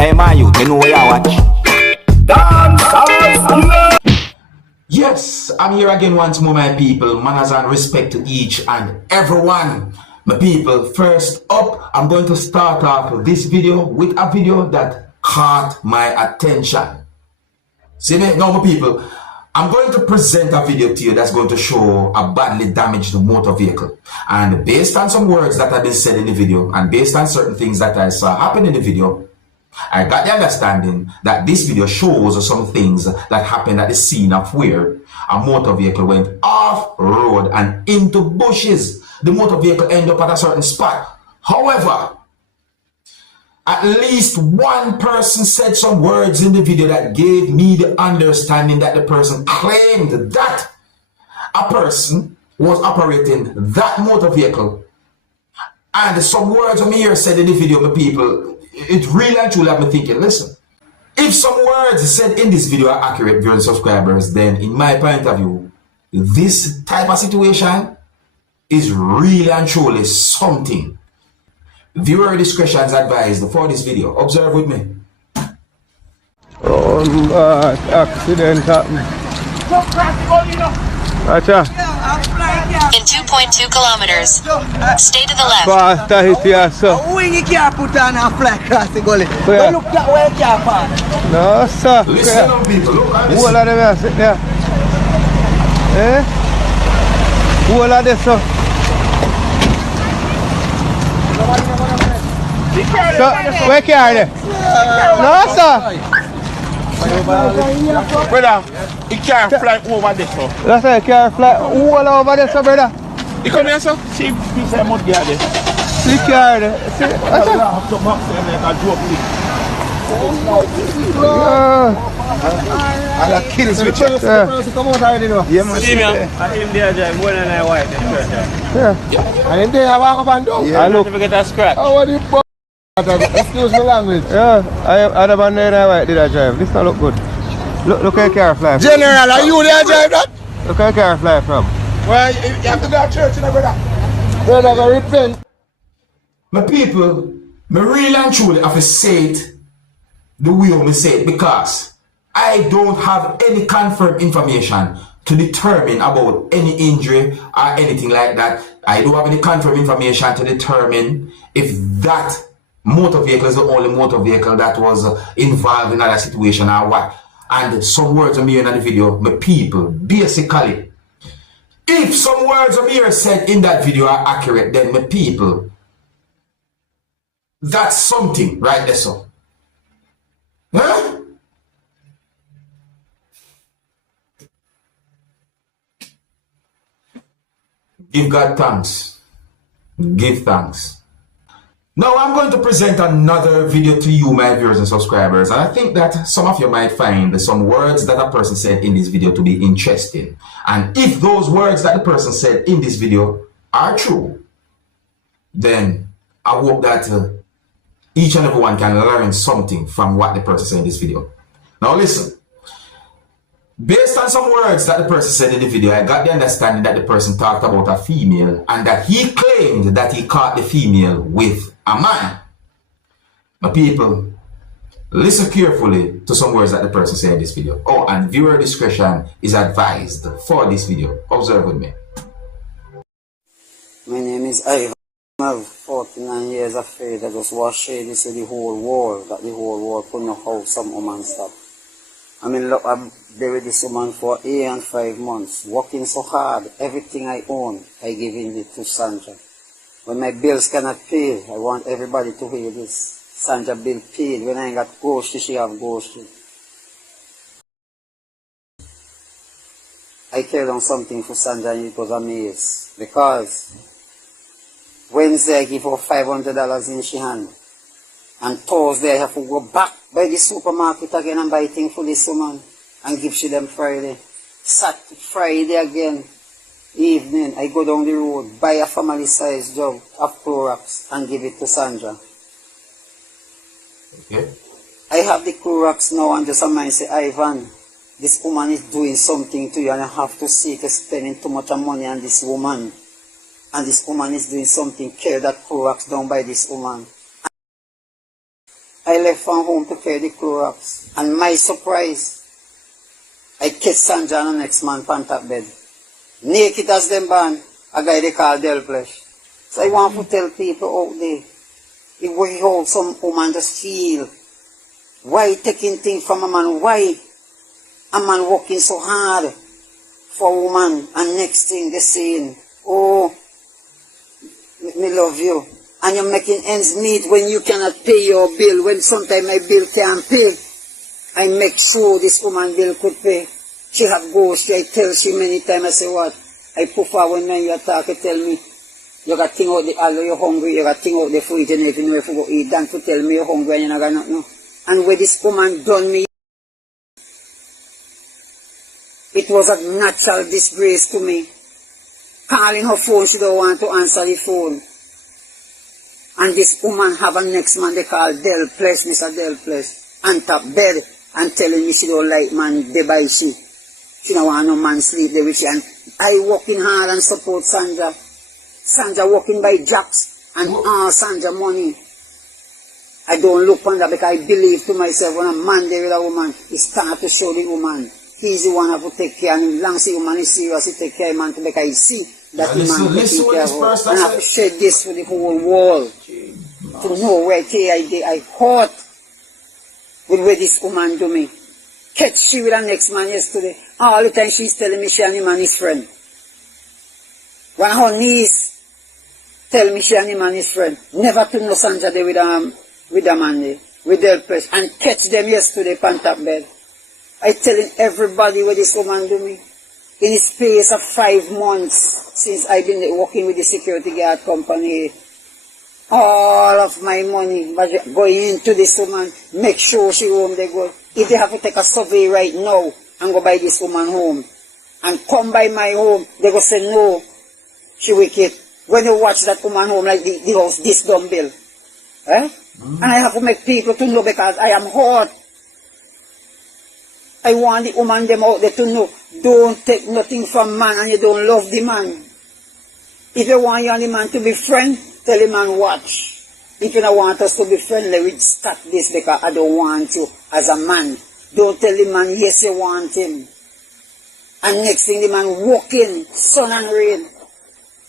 Hey, my youth, you know where you watch? Dancehall. Yes, I'm here again once more, my people. Manners and respect to each and everyone. My people, first up, I'm going to start off this video with a video that caught my attention. See me? Now, my people, I'm going to present a video to you that's going to show a badly damaged motor vehicle. And based on some words that have been said in the video, and based on certain things that I saw happen in the video, I got the understanding that this video shows some things that happened at the scene of where a motor vehicle went off road and into bushes. The motor vehicle ended up at a certain spot. However, at least one person said some words in the video that gave me the understanding that the person claimed that a person was operating that motor vehicle. And some words on here said in the video, my people, it really and truly have me thinking, listen, if some words said in this video are accurate, viewers and subscribers, then in my point of view, this type of situation is really and truly something. Viewer discretion is advised for this video. Observe with me. Accident happened. Gotcha. In 2.2 kilometers, stay to the left. Fast hit here, sir. When you can't put on a fly across the gully. Don't look that way, you can't pass. No, sir. Listen up, people. Look at this. All of them are sitting there. Eh? All of this, sir. So, where are they? No, sir. Brother, he can't fly over this, sir. That's why he can't fly all over this, sir, brother. You come here, sir? See, piece of mud there. See, carry it. See, what's that? And I kill switch. Come out already now. Yeah, man. See me, I him there, Jai, more than I white. Yeah. And him there, I walk up and down. I look. Never get a scratch. Oh, what the fuck? Excuse me language. Yeah, I had a man there white did I drive. This don't look good. Look at the car fly. General, are you there drive that? Look at the car fly from. Well, you have to go to church, you know, brother. Brother, go repent. My people, me really and truly have to say it the way I say it, because I don't have any confirmed information to determine about any injury or anything like that. I don't have any confirmed information to determine if that motor vehicle is the only motor vehicle that was involved in that situation or what. And some words I'm hearing in the video, my people, basically, if some words I'm here said in that video are accurate, then my people, that's something right there, so. Huh? Give God thanks. Give thanks. Now I'm going to present another video to you, my viewers and subscribers, and I think that some of you might find some words that a person said in this video to be interesting. And if those words that the person said in this video are true, then I hope that each and everyone can learn something from what the person said in this video. Now listen. Based on some words that the person said in the video, I got the understanding that the person talked about a female and that he claimed that he caught the female with a man. My people, listen carefully to some words that the person said in this video. Oh, and viewer discretion is advised for this video. Observe with me. My name is Ivan. I have 49 years of age. I just want to share this with the whole world, that the whole world could know how some woman stop. I mean, look, I've been with this woman for 8 and 5 months, working so hard. Everything I own, I give in to Sandra. When my bills cannot pay, I want everybody to hear this. Sandra bill paid. When I ain't got groceries, she have groceries. I carried on something for Sandra and it was amazing. Because Wednesday I give her $500 in she hand. And Thursday I have to go back by the supermarket again and buy things for this woman and give she them Friday. Friday again, evening, I go down the road, buy a family size jug of Clorox and give it to Sandra. Okay. I have the Clorox now and just a mind say, Ivan, this woman is doing something to you and I have to see to spending too much money on this woman. And this woman is doing something, care that Clorox down by this woman. I left from home to pay the Clorox. And my surprise, I catch Sandra and the next man on top bed. Naked as them born, a guy they call Del Flesh. So I want to tell people out there, if we hold some woman just feel, why taking things from a man? Why a man working so hard for a woman and next thing they're saying, oh, me love you. And you're making ends meet when you cannot pay your bill, when sometimes my bill can't pay. I make sure this woman bill could pay. She have ghost, I tell she many times, I say what? I put forward when you talk, you tell me, you got thing out the alley, you're hungry, you got thing out the fridge, and if you know if you go eat, than to tell me you're hungry and you not got nothing. And when this woman done me, it was a natural disgrace to me. Calling her phone, she don't want to answer the phone. And this woman have a next man they call Del Place, Mr. Del Place, on top bed, and telling me she don't like man, they buy she. She don't want no man sleep there with she. And I working hard and support Sandra. Sandra working by jacks and Sandra money. I don't look on that because I believe to myself when a man there with a woman, he start to show the woman. He's the one who take care, and long as the woman is serious, he take care of man because he see that the man taking care of her. And I have to share this for the whole world. To know where I hurt with what this woman do me. Catch she with her next man yesterday. All the time she's telling me she and the man is friend. One of her niece tell me she and the man is friend. Never to know Sandra there with the man there, with their place. And catch them yesterday on top bed. I telling everybody what this woman do me. In the space of 5 months since I've been working with the security guard company, all of my money going into this woman, make sure she home they go. If they have to take a survey right now and go by this woman home and come by my home, they go say no, she wicked. When you watch that woman home like the house, this dumbbell. And I have to make people to know because I am hurt. I want the woman them out there to know, don't take nothing from man and you don't love the man. If you want you and the man to be friends, tell the man watch. If you don't want us to be friendly, we stop this because I don't want you as a man. Don't tell the man yes you want him. And next thing the man walking, sun and rain.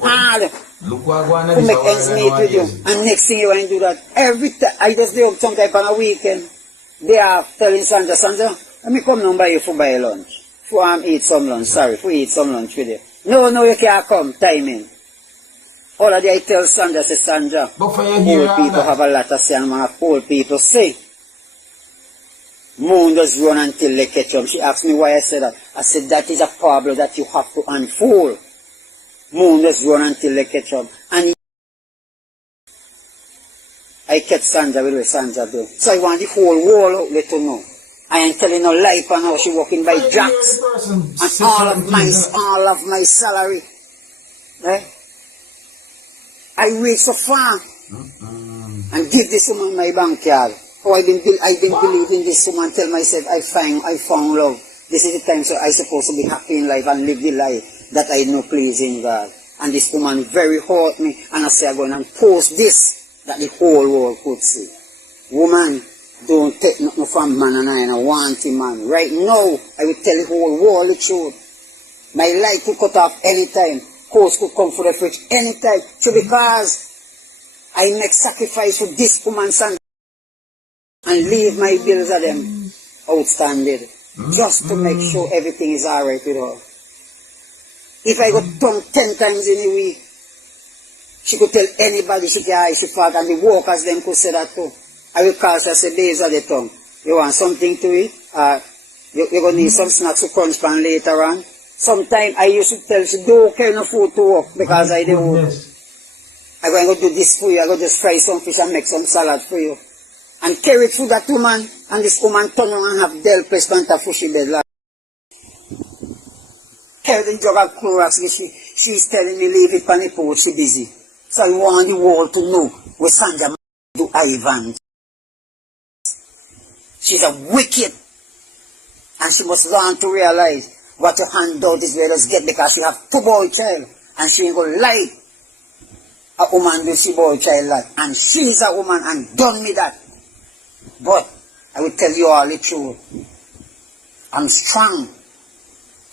Hard. To make ends meet with you. And next thing you want to do that. Every time, I just do it sometime on a weekend. They are telling Sandra, let me come down by you for buy lunch. For eat some lunch, sorry, for eat some lunch with you. No, you can't come, timing. All of the I tell Sandra, say Sandra, old people have a lot to say and old people say. Moon does run until they catch up. She asked me why I said that. I said that is a problem that you have to unfold. Moon does run until they catch up. And I catch Sandra with what Sandra do. So I want the whole world out there to know. I ain't telling no lie on how she walking by jacks. And all of my salary. Right? I reach so far and give this woman my bank card. Oh, I didn't believe in this woman. Tell myself I found love. This is the time so I supposed to be happy in life and live the life that I know pleasing God. And this woman very hurt me, and I say I'm going to post this that the whole world could see. Woman, don't take nothing from man, and I don't want him, man. Right now, I will tell the whole world the truth. My light could cut off anytime. Coast could come for the fridge anytime. So because I make sacrifice for this woman's son and leave my bills at them outstanding. Just to make sure everything is alright with her. If I go tongue 10 times in a week, she could tell anybody she fought, and the workers them could say that too. I will call her and say, babes of the tongue, you want something to eat? You're going to need some snacks to crunch pan later on. Sometimes I used to tell she, don't carry no food to work because I do. I'm going to do this for you. I'm going to just fry some fish and make some salad for you. And carry it through that woman, and this woman turn around and have Del Press on her fushy bed. Like. Carry the jug of Clorox, she's telling me leave it on the porch, she busy. So I want the world to know what Sandra do Ivan. She's a wicked, and she must learn to realize what your handout is where us get, because she have 2 boy child, and she ain't gonna lie a woman will see boy child like, and she's a woman and done me that. But I will tell you all the truth. I'm strong.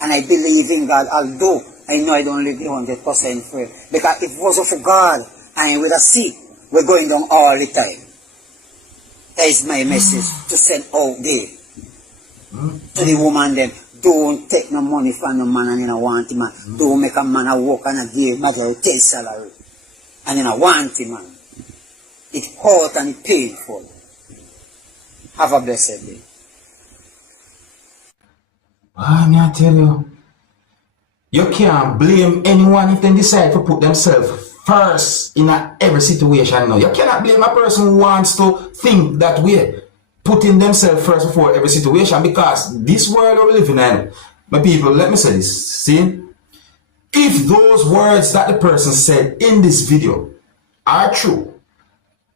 And I believe in God, although I know I don't live the 100% free. Because if it wasn't for God, I would have seen we're going down all the time. That is my message to send out there. To the woman them. Don't take no money from no man and you don't want him, man. Don't make a man a work and a give matter 10 salary. And you don't want him, man. It's hot and it's painful. Have a blessed day. I tell you, you can't blame anyone if they decide to put themselves first in every situation. No, you cannot blame a person who wants to think that way, putting themselves first before every situation, because this world we live in, my people, let me say this, see, if those words that the person said in this video are true,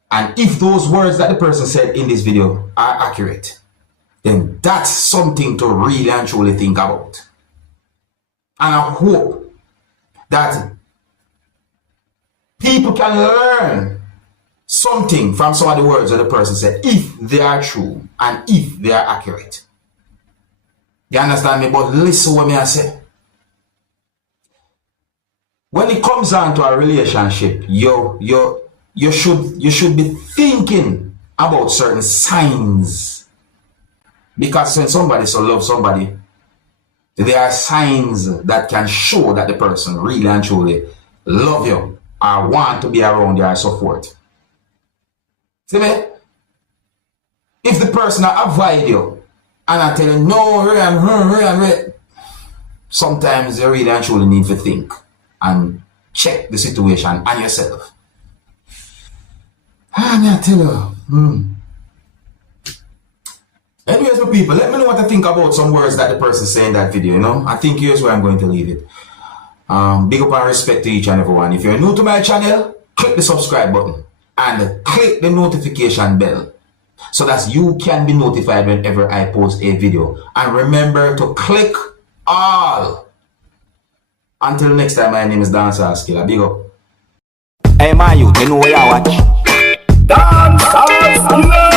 and if those words that the person said in this video are accurate, then that's something to really and truly think about. And I hope that people can learn something from some of the words that the person said, if they are true and if they are accurate. You understand me? But listen what me I say. When it comes down to a relationship, you should be thinking about certain signs. Because when somebody so loves somebody, there are signs that can show that the person really and truly love you or want to be around you or so forth. See me? If the person avoid you and I tell you no, sometimes you really and truly need to think and check the situation and yourself. And I tell you, Anyways, my people, let me know what I think about some words that the person said in that video, you know. I think here's where I'm going to leave it. Big up and respect to each and everyone. If you're new to my channel, click the subscribe button and click the notification bell so that you can be notified whenever I post a video. And remember to click all. Until next time, my name is Dancehall Skilla. Big up. Hey, my youth, you know where you watch. Dancehall Skilla.